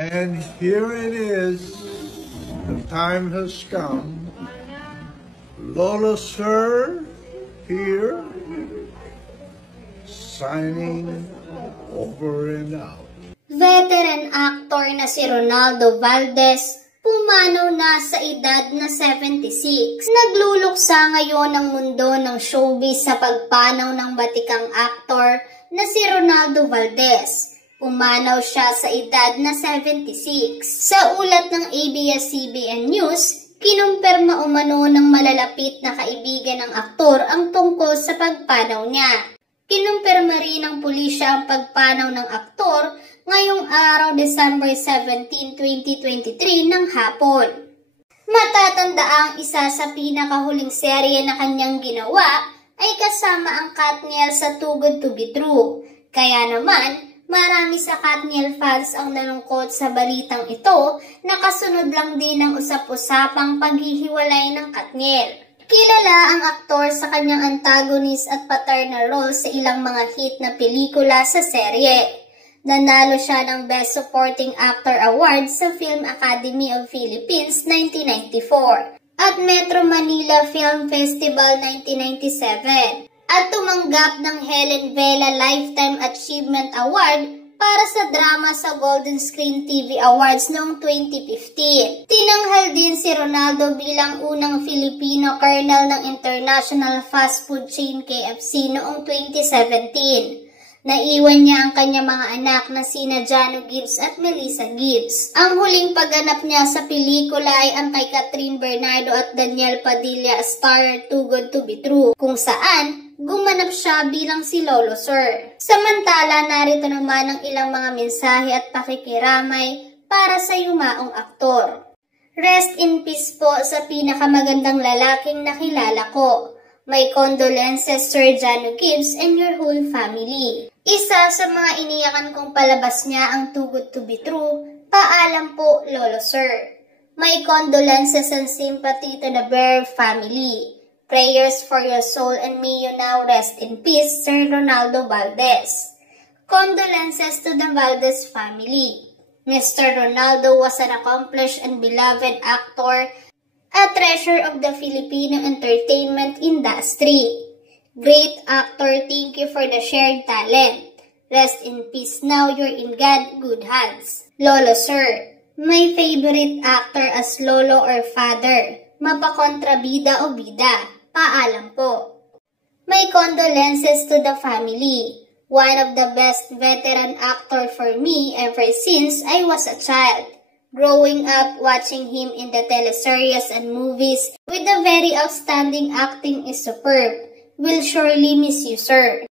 And here it is. The time has come. Lola Sir here, signing over and out. Veteran actor na si Ronaldo Valdez pumanaw na sa edad na 76. Nagluluksa ngayon ang mundo ng showbiz sa pagpanaw ng batikang aktor na si Ronaldo Valdez. Pumanaw siya sa edad na 76. Sa ulat ng ABS-CBN News, kinumpirma umano ng malalapit na kaibigan ng aktor ang tungkol sa pagpanaw niya. Kinumpirma rin ng pulisya ang pagpanaw ng aktor ngayong araw December 17, 2023 ng hapon. Matatanda ang isa sa pinakahuling serye na kanyang ginawa ay kasama ang Katniel sa Too Good to Be True. Kaya naman, marami sa Katniel fans ang nalungkot sa balitang ito na kasunod lang din ng usap-usapang paghihiwalay ng Katniel. Kilala ang aktor sa kanyang antagonist at paternal role sa ilang mga hit na pelikula sa serye. Nanalo siya ng Best Supporting Actor Award sa Film Academy of Philippines 1994 at Metro Manila Film Festival 1997 at tumanggap ng Helen Vela Lifetime Achievement Award para sa drama sa Golden Screen TV Awards noong 2015. Tinanghal din si Ronaldo bilang unang Filipino colonel ng international fast food chain KFC noong 2017. Naiwan niya ang kanyang mga anak na sina Jano Gibbs at Melissa Gibbs. Ang huling pagganap niya sa pelikula ay ang kay Catherine Bernardo at Daniel Padilla starrer Too Good to Be True, kung saan gumanap siya bilang si Lolo Sir. Samantala, narito naman ang ilang mga mensahe at pakikiramay para sa yumaong aktor. Rest in peace po sa pinakamagandang lalaking nakilala ko. My condolences Sir Jano Gibbs and your whole family. Isa sa mga iniyakan kong palabas niya ang Too Good to Be True. Paalam po, Lolo Sir. My condolences and sympathy to the Bear family. Prayers for your soul and may you now rest in peace, Sir Ronaldo Valdez. Condolences to the Valdez family. Mr. Ronaldo was an accomplished and beloved actor, a treasure of the Filipino entertainment industry. Great actor, thank you for the shared talent. Rest in peace now, you're in God's good hands. Lolo Sir, my favorite actor as lolo or father, mapakontrabida o bida. Paalam po. My condolences to the family. One of the best veteran actor for me ever since I was a child. Growing up, watching him in the teleseries and movies with a very outstanding acting is superb. Will surely miss you, sir.